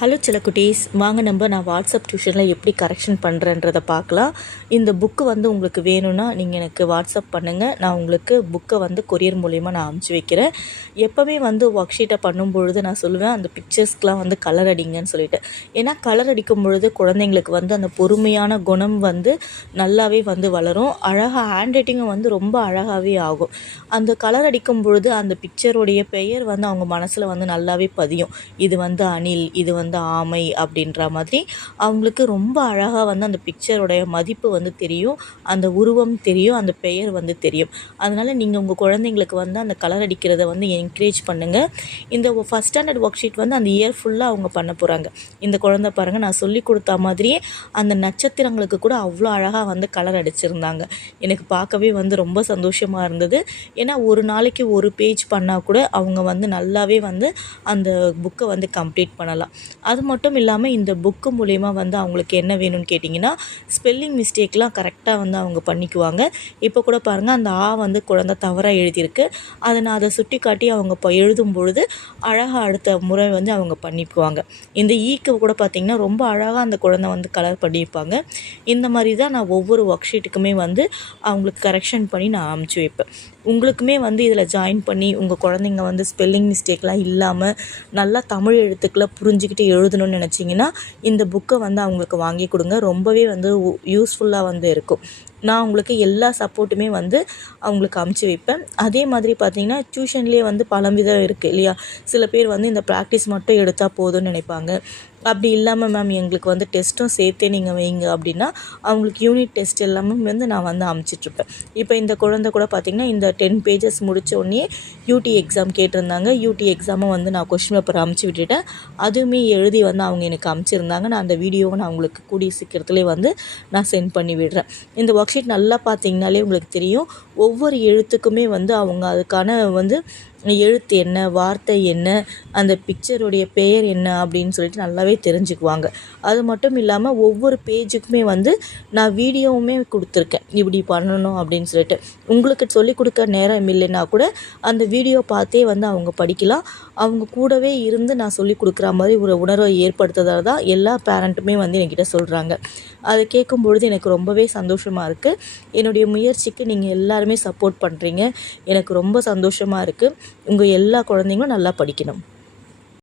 Hello செல்லக்குட்டீஸ், வாங்க நான் WhatsApp டியூஷனில் எப்படி கரெக்ஷன் பண்ணுறேன்றதை பார்க்கலாம். இந்த புக்கு உங்களுக்கு வேணும்னா நீங்கள் எனக்கு வாட்ஸ்அப் பண்ணுங்கள். நான் உங்களுக்கு புக்கை கொரியர் மூலிமா நான் அனுப்பிச்சி வைக்கிறேன். எப்போவுமே ஒர்க் ஷீட்டை பண்ணும்பொழுது நான் சொல்லுவேன், அந்த பிக்சர்ஸ்க்கெலாம் கலர் அடிங்கன்னு சொல்லிட்டு. ஏன்னா கலர் அடிக்கும் பொழுது குழந்தைங்களுக்கு அந்த பொறுமையான குணம் நல்லாவே வளரும். அழகாக ஹேண்ட் ரைட்டிங்கும் ரொம்ப அழகாகவே ஆகும். அந்த கலர் அடிக்கும் பொழுது அந்த பிக்சருடைய பெயர் அவங்க மனசில் நல்லாவே பதியும். இது அணில், இது ஆமை அப்படின்ற மாதிரி அவங்களுக்கு ரொம்ப அழகாக அந்த பிக்சருடைய மதிப்பு தெரியும், அந்த உருவம் தெரியும், அந்த பெயர் தெரியும். அதனால் நீங்கள் உங்கள் குழந்தைங்களுக்கு அந்த கலர் அடிக்கிறத என்கரேஜ் பண்ணுங்கள். இந்த ஃபஸ்ட் ஸ்டாண்டர்ட் ஒர்க் ஷீட் அந்த இயர் ஃபுல்லாக அவங்க பண்ண போகிறாங்க. இந்த குழந்தை பாருங்கள், நான் சொல்லி கொடுத்த மாதிரியே அந்த நட்சத்திரங்களுக்கு கூட அவ்வளோ அழகாக கலர் அடிச்சிருந்தாங்க. எனக்கு பார்க்கவே ரொம்ப சந்தோஷமாக இருந்தது. ஏன்னா ஒரு நாளைக்கு ஒரு பேஜ் பண்ணால் கூட அவங்க நல்லாவே அந்த புக்கை கம்ப்ளீட் பண்ணலாம். அது மட்டும் இல்லாமல் இந்த புக்கு மூலயமா அவங்களுக்கு என்ன வேணும்னு கேட்டிங்கன்னா, ஸ்பெல்லிங் மிஸ்டேக்லாம் கரெக்டாக அவங்க பண்ணிக்குவாங்க. இப்போ கூட பாருங்கள், அந்த குழந்தை தவறாக எழுதியிருக்கு. அதை சுட்டி காட்டி அவங்க இப்போ எழுதும் பொழுது அழகாக அடுத்த முறை அவங்க பண்ணிக்குவாங்க. இந்த ஈக்கு கூட பார்த்திங்கன்னா ரொம்ப அழகாக அந்த குழந்தை கலர் பண்ணியிருப்பாங்க. இந்த மாதிரி தான் நான் ஒவ்வொரு ஒர்க் ஷீட்டுக்குமே அவங்களுக்கு கரெக்ஷன் பண்ணி நான் அனுப்பிச்சி வைப்பேன். உங்களுக்குமே இதில் ஜாயின் பண்ணி உங்கள் குழந்தைங்க ஸ்பெல்லிங் மிஸ்டேக்லாம் இல்லாமல் நல்லா தமிழ் எழுத்துக்களை புரிஞ்சுக்கிட்டு எழுதணும்னு நினச்சிங்கன்னா இந்த புக்கை அவங்களுக்கு வாங்கி கொடுங்க. ரொம்பவே யூஸ்ஃபுல்லாக இருக்கும். நான் உங்களுக்கு எல்லா சப்போர்ட்டுமே அவங்களுக்கு அமுச்சு வைப்பேன். அதே மாதிரி பார்த்திங்கன்னா டியூஷன்லேயே பல விதம் இருக்குது இல்லையா. சில பேர் இந்த ப்ராக்டிஸ் மட்டும் எடுத்தால் போதும்னு நினைப்பாங்க. அப்படி இல்லாமல் மேம் எங்களுக்கு டெஸ்ட்டும் சேர்த்தே நீங்கள் வைங்க அப்படின்னா அவங்களுக்கு யூனிட் டெஸ்ட் எல்லாமே நான் அமுச்சிட்ருப்பேன். இப்போ இந்த குழந்தை கூட பார்த்திங்கன்னா இந்த 10 பேஜஸ் முடித்த உடனே யூடி எக்ஸாம் கேட்டிருந்தாங்க. யூடி எக்ஸாமும் நான் கொஸ்டின் பேப்பர் அமுச்சு விட்டுட்டேன். அதுவுமே எழுதி அவங்க எனக்கு அமுச்சிருந்தாங்க. நான் அந்த வீடியோவை நான் உங்களுக்கு கூடிய சீக்கிரத்துலேயே நான் சென்ட் பண்ணி விடுறேன். இந்த ஒர்க் ஷீட் நல்லா பார்த்திங்கனாலே உங்களுக்கு தெரியும். ஒவ்வொரு எழுத்துக்குமே அவங்க அதுக்கான எழுத்து என்ன, வார்த்தை என்ன, அந்த பிக்சருடைய பெயர் என்ன அப்படின்னு சொல்லிட்டு நல்லாவே தெரிஞ்சுக்குவாங்க. அது மட்டும் இல்லாமல் ஒவ்வொரு பேஜுக்குமே நான் வீடியோவுமே கொடுத்துருக்கேன், இப்படி பண்ணணும் அப்படின்னு சொல்லிட்டு. உங்களுக்கு சொல்லிக் கொடுக்க நேரம் இல்லைன்னா கூட அந்த வீடியோ பார்த்தே அவங்க படிக்கலாம். அவங்க கூடவே இருந்து நான் சொல்லிக் கொடுக்குற மாதிரி ஒரு உணர்வை ஏற்படுத்துறதா தான் எல்லா பேரண்ட்டுமே என்கிட்ட சொல்கிறாங்க. அதை கேட்கும் பொழுது எனக்கு ரொம்பவே சந்தோஷமாக இருக்குது. என்னுடைய முயற்சிக்கு நீங்கள் எல்லாருமே சப்போர்ட் பண்ணுறீங்க. எனக்கு ரொம்ப சந்தோஷமாக இருக்குது. உங்கள் எல்லா குழந்தைங்களும் நல்லா படிக்கணும்.